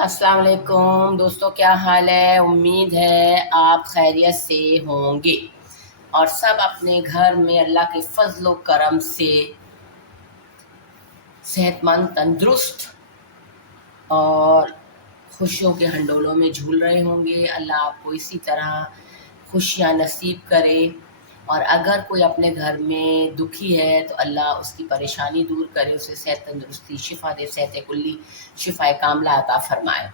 अस्सलाम वालेकुम दोस्तों, क्या हाल है। उम्मीद है आप खैरियत से होंगे और सब अपने घर में अल्लाह के फजल करम से सेहतमंद, तंदुरुस्त और खुशियों के हंडोलों में झूल रहे होंगे। अल्लाह आपको इसी तरह खुशियाँ नसीब करे। और अगर कोई अपने घर में दुखी है तो अल्लाह उसकी परेशानी दूर करे, उसे सेहत, तंदुरुस्ती, शिफा दे, सेहत कुल्ली, शिफा कामला अता फरमाए।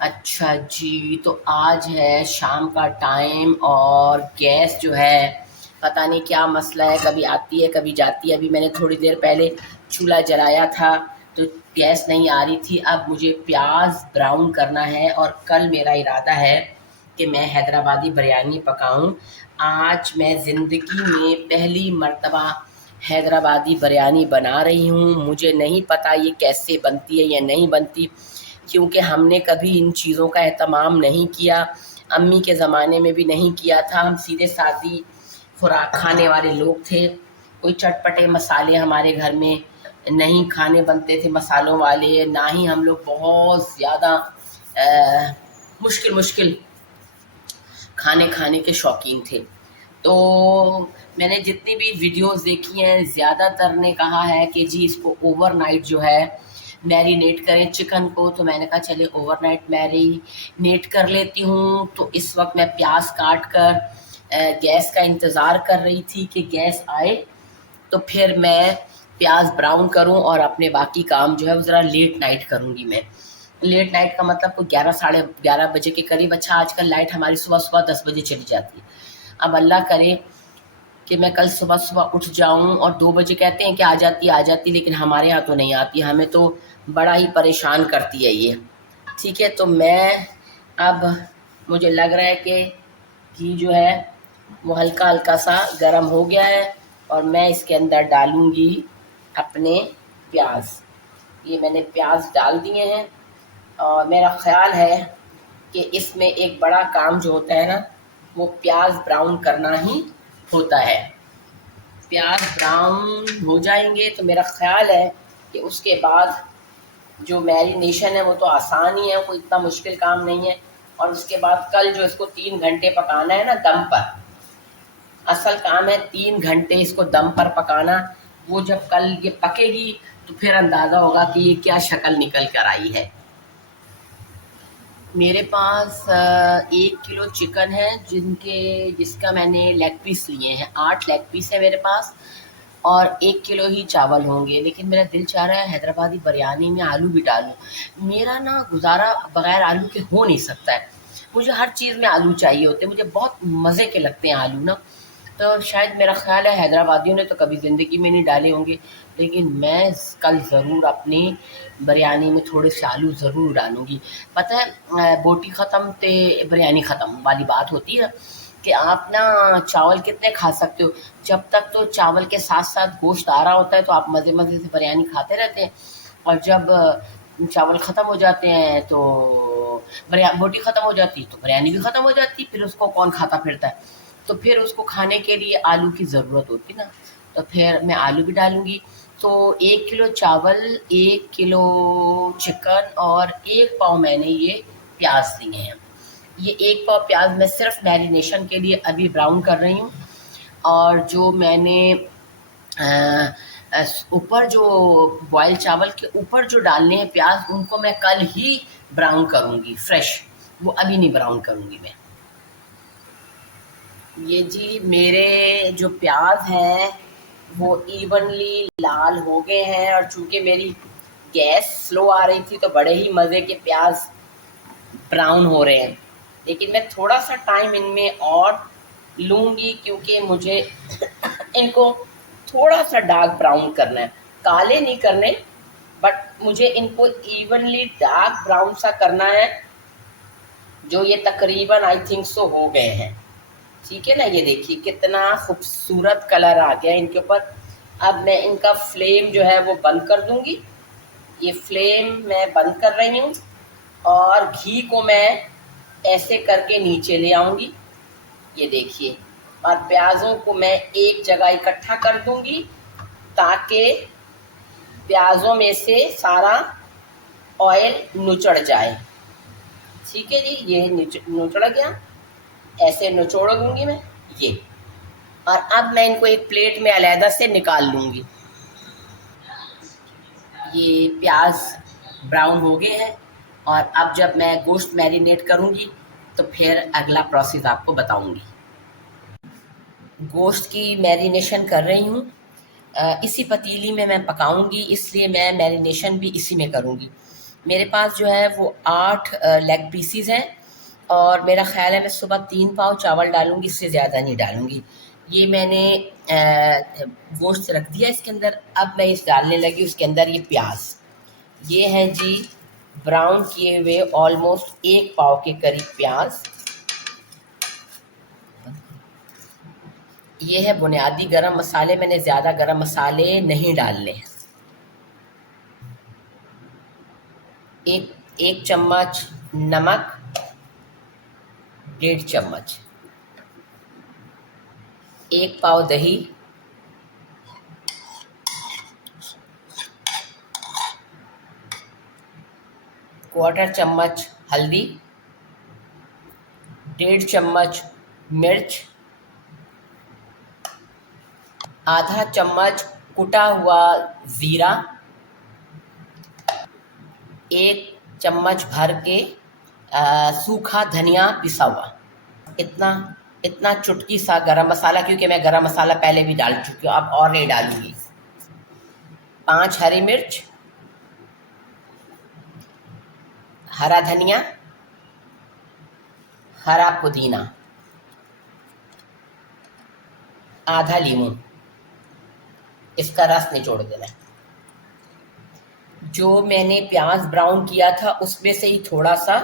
अच्छा जी, तो आज है शाम का टाइम और गैस जो है पता नहीं क्या मसला है, कभी आती है कभी जाती है। अभी मैंने थोड़ी देर पहले चूल्हा जलाया था तो गैस नहीं आ रही थी। अब मुझे प्याज ब्राउन करना है और कल मेरा इरादा है कि मैं हैदराबादी बिरयानी पकाऊं। आज मैं ज़िंदगी में पहली मर्तबा हैदराबादी बिरयानी बना रही हूँ। मुझे नहीं पता ये कैसे बनती है या नहीं बनती, क्योंकि हमने कभी इन चीज़ों का एहतमाम नहीं किया। अम्मी के ज़माने में भी नहीं किया था। हम सीधे सादी खुराक खाने वाले लोग थे। कोई चटपटे मसाले हमारे घर में नहीं खाने बनते थे मसालों वाले, ना ही हम लोग बहुत ज़्यादा मुश्किल मुश्किल खाने खाने के शौकीन थे। तो मैंने जितनी भी वीडियोस देखी हैं, ज़्यादातर ने कहा है कि जी इसको ओवरनाइट जो है मैरिनेट करें चिकन को। तो मैंने कहा चलिए ओवरनाइट मैरिनेट कर लेती हूँ। तो इस वक्त मैं प्याज काट कर गैस का इंतज़ार कर रही थी कि गैस आए तो फिर मैं प्याज ब्राउन करूं और अपने बाकी काम जो है वो ज़रा लेट नाइट करूंगी मैं। लेट नाइट का मतलब कोई 11 साढ़े 11 बजे के करीब। अच्छा, आजकल लाइट हमारी सुबह सुबह 10 बजे चली जाती है। अब अल्लाह करे कि मैं कल सुबह सुबह उठ जाऊं। और 2 बजे कहते हैं कि आ जाती, लेकिन हमारे यहाँ तो नहीं आती। हमें तो बड़ा ही परेशान करती है ये। ठीक है, तो मैं अब मुझे लग रहा है कि घी जो है वो हल्का हल्का सा गर्म हो गया है और मैं इसके अंदर डालूंगी अपने प्याज। ये मैंने प्याज डाल दिए हैं और मेरा ख्याल है कि इसमें एक बड़ा काम जो होता है ना, वो प्याज ब्राउन करना ही होता है। प्याज ब्राउन हो जाएंगे तो मेरा ख्याल है कि उसके बाद जो मैरिनेशन है वो तो आसान ही है, कोई इतना मुश्किल काम नहीं है। और उसके बाद कल जो इसको 3 घंटे पकाना है ना दम पर, असल काम है 3 घंटे इसको दम पर पकाना। वो जब कल ये पकेगी तो फिर अंदाज़ा होगा कि ये क्या शक्ल निकल कर आई है। मेरे पास 1 किलो चिकन है जिसका मैंने लेग पीस लिए हैं। 8 लेग पीस है मेरे पास और 1 किलो ही चावल होंगे। लेकिन मेरा दिल चाह रहा है हैदराबादी बिरयानी में आलू भी डालूं। मेरा ना गुजारा बगैर आलू के हो नहीं सकता है। मुझे हर चीज़ में आलू चाहिए होते हैं, मुझे बहुत मज़े के लगते हैं आलू ना। तो शायद मेरा ख़्याल है हैदराबादियों ने तो कभी ज़िंदगी में नहीं डाले होंगे, लेकिन मैं कल ज़रूर अपनी बिरयानी में थोड़े से आलू ज़रूर डालूँगी। पता है, बोटी ख़त्म ते बिरयानी ख़त्म वाली बात होती है कि आप ना चावल कितने खा सकते हो। जब तक तो चावल के साथ-साथ गोश्त आ रहा होता है तो आप मज़े-मज़े से बिरयानी खाते रहते हैं, और जब चावल ख़त्म हो जाते हैं तो बोटी ख़त्म हो जाती है तो बिरयानी भी ख़त्म हो जाती है। फिर उसको कौन खाता फिरता है? तो फिर उसको खाने के लिए आलू की ज़रूरत होती है ना, तो फिर मैं आलू भी डालूँगी। तो 1 किलो चावल, 1 किलो चिकन और 1 पाव मैंने ये प्याज़ लिए हैं। ये 1 पाव प्याज मैं सिर्फ मैरिनेशन के लिए अभी ब्राउन कर रही हूँ। और जो मैंने ऊपर जो बॉयल चावल के ऊपर जो डालने हैं प्याज, उनको मैं कल ही ब्राउन करूँगी फ्रेश, वो अभी नहीं ब्राउन करूँगी मैं। ये जी मेरे जो प्याज हैं वो इवनली लाल हो गए हैं, और चूँकि मेरी गैस स्लो आ रही थी तो बड़े ही मज़े के प्याज ब्राउन हो रहे हैं। लेकिन मैं थोड़ा सा टाइम इनमें और लूँगी, क्योंकि मुझे इनको थोड़ा सा डार्क ब्राउन करना है, काले नहीं करने, बट मुझे इनको इवनली डार्क ब्राउन सा करना है। जो ये तकरीबन आई थिंक सो हो गए हैं। ठीक है ना, ये देखिए कितना खूबसूरत कलर आ गया इनके ऊपर। अब मैं इनका फ्लेम जो है वो बंद कर दूंगी। ये फ्लेम मैं बंद कर रही हूँ और घी को मैं ऐसे करके नीचे ले आऊँगी, ये देखिए। और प्याज़ों को मैं एक जगह इकट्ठा कर दूँगी ताकि प्याज़ों में से सारा ऑयल नुचड़ जाए। ठीक है जी, ये नुचड़ गया, ऐसे निचोड़ दूंगी मैं ये। और अब मैं इनको एक प्लेट में अलहदा से निकाल लूँगी। ये प्याज ब्राउन हो गए हैं, और अब जब मैं गोश्त मैरिनेट करूँगी तो फिर अगला प्रोसेस आपको बताऊँगी। गोश्त की मैरिनेशन कर रही हूँ। इसी पतीली में मैं पकाऊंगी, इसलिए मैं मैरिनेशन भी इसी में करूँगी। मेरे पास जो है वो 8 लेग पीसीज हैं, और मेरा ख्याल है मैं सुबह 3 पाव चावल डालूंगी, इससे ज़्यादा नहीं डालूंगी। ये मैंने गोश्त रख दिया इसके अंदर। अब मैं इस डालने लगी उसके अंदर ये प्याज। ये हैं जी ब्राउन किए हुए ऑलमोस्ट 1 पाव के करीब प्याज। ये है बुनियादी गरम मसाले, मैंने ज़्यादा गरम मसाले नहीं डालने। एक चम्मच नमक, 1.5 चम्मच, 1 पाव दही, क्वार्टर चम्मच हल्दी, 1.5 चम्मच मिर्च, आधा चम्मच कुटा हुआ ज़ीरा, 1 चम्मच भर के सूखा धनिया पिसा हुआ, इतना इतना चुटकी सा गरम मसाला, क्योंकि मैं गरम मसाला पहले भी डाल चुकी हूँ, अब और नहीं डालूंगी। 5 हरी मिर्च, हरा धनिया, हरा पुदीना, आधा लीमू, इसका रस निचोड़ देना। जो मैंने प्याज ब्राउन किया था उसमें से ही थोड़ा सा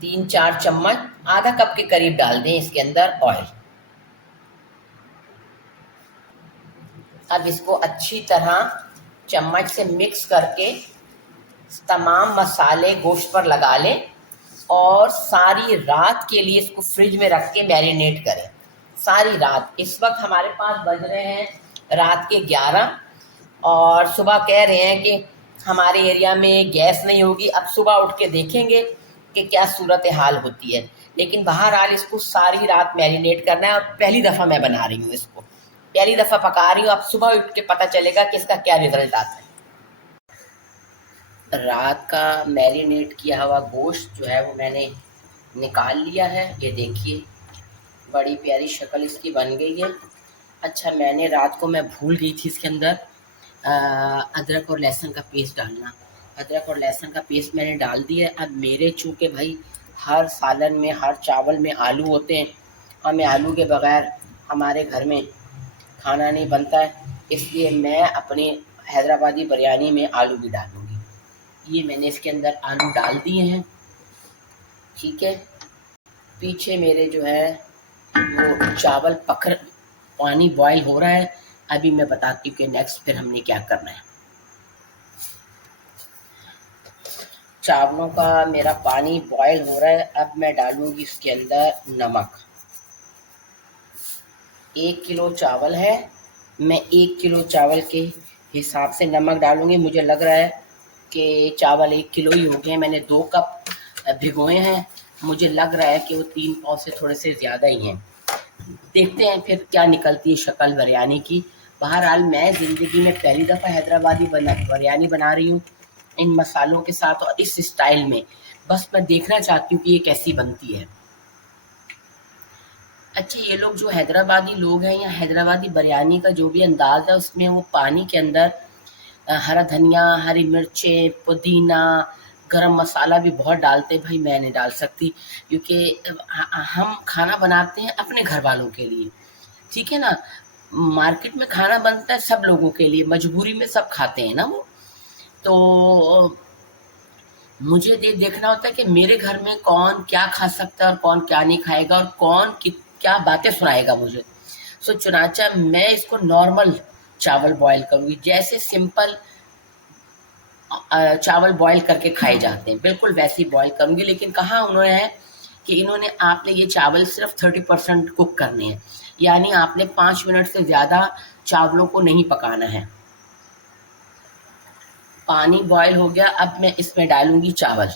3-4 चम्मच, आधा कप के करीब डाल दें इसके अंदर ऑयल। अब इसको अच्छी तरह चम्मच से मिक्स करके तमाम मसाले गोश्त पर लगा लें, और सारी रात के लिए इसको फ्रिज में रख के मैरिनेट करें। सारी रात। इस वक्त हमारे पास बज रहे हैं रात के 11, और सुबह कह रहे हैं कि हमारे एरिया में गैस नहीं होगी। अब सुबह उठ के देखेंगे कि क्या सूरत हाल होती है, लेकिन बहरहाल इसको सारी रात मैरिनेट करना है। और पहली दफ़ा मैं बना रही हूँ इसको, पहली दफ़ा पका रही हूँ। अब सुबह उठ के पता चलेगा कि इसका क्या रिजल्ट आता है। रात का मैरिनेट किया हुआ गोश्त जो है वो मैंने निकाल लिया है। ये देखिए बड़ी प्यारी शक्ल इसकी बन गई है। अच्छा, मैंने रात को मैं भूल गई थी इसके अंदर अदरक और लहसुन का पेस्ट डालना। अदरक और लहसुन का पेस्ट मैंने डाल दिया है। अब मेरे चूँकि भाई हर सालन में, हर चावल में आलू होते हैं, और मैं आलू के बगैर हमारे घर में खाना नहीं बनता है, इसलिए मैं अपनी हैदराबादी बिरयानी में आलू भी डालूँगी। ये मैंने इसके अंदर आलू डाल दिए हैं। ठीक है, पीछे मेरे जो है वो चावल पानी बॉईल हो रहा है। अभी मैं बताती हूँ कि नेक्स्ट फिर हमने क्या करना है। चावलों का मेरा पानी बॉईल हो रहा है। अब मैं डालूँगी इसके अंदर नमक। 1 किलो चावल है, मैं 1 किलो चावल के हिसाब से नमक डालूँगी। मुझे लग रहा है कि चावल 1 किलो ही हो गए। मैंने 2 कप भिगोए हैं, मुझे लग रहा है कि वो 3 पाव से थोड़े से ज़्यादा ही हैं। देखते हैं फिर क्या निकलती है शक्ल बिरयानी की। बहरहाल मैं ज़िंदगी में पहली दफ़ा हैदराबादी बिरयानी बना रही हूँ इन मसालों के साथ और इस स्टाइल में। बस मैं देखना चाहती हूँ कि ये कैसी बनती है। अच्छा, ये लोग जो हैदराबादी लोग हैं या हैदराबादी बिरयानी का जो भी अंदाज़ है, उसमें वो पानी के अंदर हरा धनिया, हरी मिर्चें, पुदीना, गरम मसाला भी बहुत डालते हैं। भाई मैं नहीं डाल सकती, क्योंकि हम खाना बनाते हैं अपने घर वालों के लिए, ठीक है ना। मार्केट में खाना बनता है सब लोगों के लिए, मजबूरी में सब खाते हैं ना वो। तो मुझे देखना होता है कि मेरे घर में कौन क्या खा सकता है और कौन क्या नहीं खाएगा, और कौन क्या बातें सुनाएगा मुझे। सो चुनाचा मैं इसको नॉर्मल चावल बॉयल करूँगी, जैसे सिंपल चावल बॉयल करके खाए जाते हैं, बिल्कुल वैसे ही बॉयल करूँगी। लेकिन कहाँ उन्होंने है कि इन्होंने आपने ये चावल सिर्फ 30% कुक करने हैं, यानी आपने 5 मिनट से ज़्यादा चावलों को नहीं पकाना है। पानी बॉयल हो गया। अब मैं इसमें डालूंगी चावल।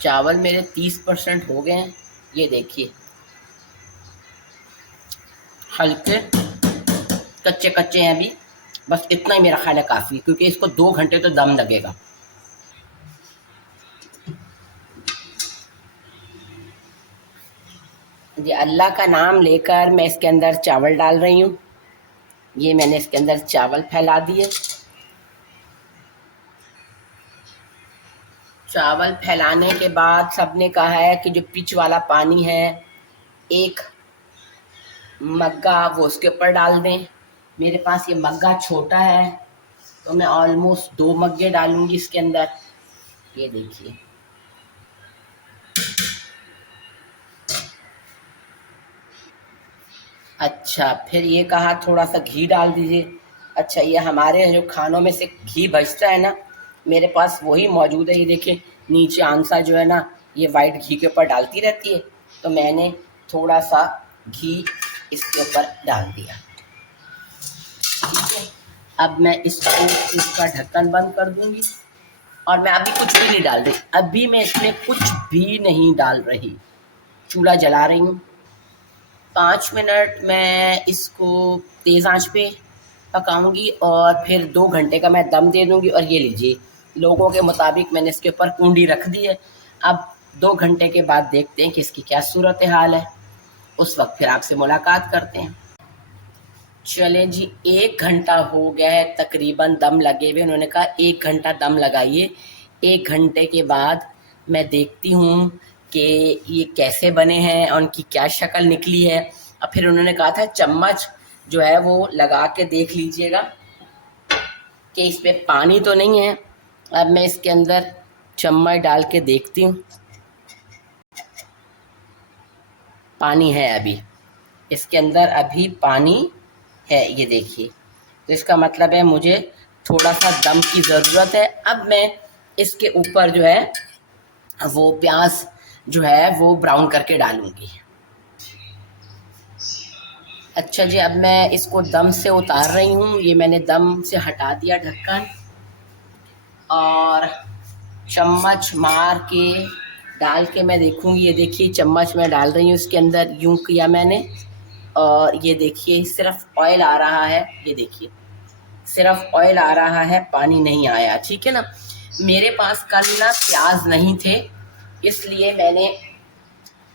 चावल मेरे 30% हो गए हैं, ये देखिए। हल्के कच्चे कच्चे हैं अभी, बस इतना ही मेरा ख्याल है काफ़ी, क्योंकि इसको 2 घंटे तो दम लगेगा। ये अल्लाह का नाम लेकर मैं इसके अंदर चावल डाल रही हूँ। ये मैंने इसके अंदर चावल फैला दिए। चावल फैलाने के बाद सबने कहा है कि जो पिच वाला पानी है, एक मग्गा वो उसके ऊपर डाल दें। मेरे पास ये मग्गा छोटा है, तो मैं ऑलमोस्ट 2 मग्गे डालूंगी इसके अंदर। ये देखिए। अच्छा, फिर ये कहा थोड़ा सा घी डाल दीजिए। अच्छा, ये हमारे जो खानों में से घी बचता है ना, मेरे पास वही मौजूद है। ये देखिए नीचे आंसा जो है ना, ये वाइट घी के ऊपर डालती रहती है, तो मैंने थोड़ा सा घी इसके ऊपर डाल दिया। ठीक है, अब मैं इसका ढक्कन बंद कर दूंगी, और मैं अभी कुछ भी नहीं डाल रही। अभी मैं इसमें कुछ भी नहीं डाल रही, चूल्हा जला रही हूँ। 5 मिनट मैं इसको तेज़ आंच पे पकाऊंगी, और फिर 2 घंटे का मैं दम दे दूंगी। और ये लीजिए, लोगों के मुताबिक मैंने इसके ऊपर कुंडी रख दी है। अब 2 घंटे के बाद देखते हैं कि इसकी क्या सूरत हाल है, उस वक्त फिर आपसे मुलाकात करते हैं। चलें जी, 1 घंटा हो गया है तकरीबन दम लगे हुए। उन्होंने कहा 1 घंटा दम लगाइए। 1 घंटे के बाद मैं देखती हूँ कि ये कैसे बने हैं और उनकी क्या शक्ल निकली है। और फिर उन्होंने कहा था चम्मच जो है वो लगा के देख लीजिएगा कि इसमें पानी तो नहीं है। अब मैं इसके अंदर चम्मच डाल के देखती हूँ, पानी है अभी इसके अंदर, अभी पानी है, ये देखिए। तो इसका मतलब है मुझे थोड़ा सा दम की ज़रूरत है। अब मैं इसके ऊपर जो है वो प्याज जो है वो ब्राउन करके डालूंगी। अच्छा जी, अब मैं इसको दम से उतार रही हूँ। ये मैंने दम से हटा दिया ढक्कन, और चम्मच मार के डाल के मैं देखूँगी। ये देखिए चम्मच मैं डाल रही हूँ इसके अंदर, यूँ किया मैंने, और ये देखिए सिर्फ ऑयल आ रहा है। ये देखिए सिर्फ ऑयल आ रहा है, पानी नहीं आया। ठीक है ना। मेरे पास कल ना प्याज नहीं थे, इसलिए मैंने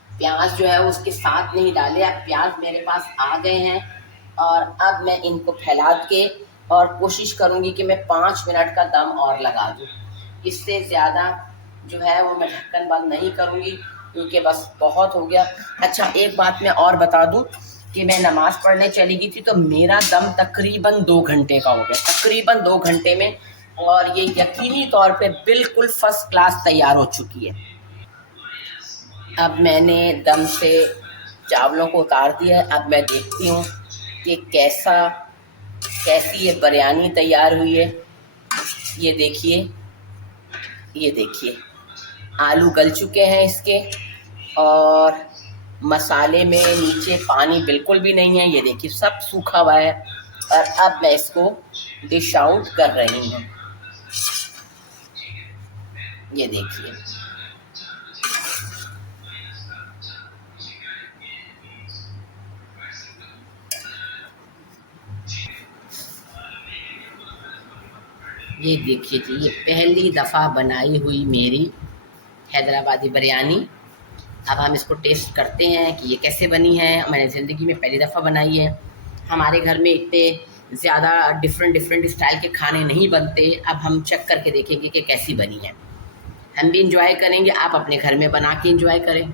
प्याज जो है उसके साथ नहीं डाले। अब प्याज मेरे पास आ गए हैं, और अब मैं इनको फैला के और कोशिश करूँगी कि मैं 5 मिनट का दम और लगा दूँ। इससे ज़्यादा जो है वो मैं ढक्कन बंद नहीं करूँगी, क्योंकि बस बहुत हो गया। अच्छा, एक बात मैं और बता दूँ कि मैं नमाज़ पढ़ने चली गई थी, तो मेरा दम तकरीबन 2 घंटे का हो गया, तकरीबन 2 घंटे में, और ये यकीनी तौर पे बिल्कुल फर्स्ट क्लास तैयार हो चुकी है। अब मैंने दम से चावलों को उतार दिया है। अब मैं देखती हूँ कि कैसी ये बिरयानी तैयार हुई है। ये देखिए, ये देखिए आलू गल चुके हैं इसके, और मसाले में नीचे पानी बिल्कुल भी नहीं है। ये देखिए सब सूखा हुआ है, और अब मैं इसको डिश आउट कर रही हूँ। ये देखिए, ये देखिए जी, ये पहली दफ़ा बनाई हुई मेरी हैदराबादी बिरयानी। अब हम इसको टेस्ट करते हैं कि ये कैसे बनी है। मैंने ज़िंदगी में पहली दफ़ा बनाई है। हमारे घर में इतने ज़्यादा डिफरेंट स्टाइल के खाने नहीं बनते। अब हम चेक करके देखेंगे कि कैसी बनी है। हम भी इंजॉय करेंगे, आप अपने घर में बना के इंजॉय करें।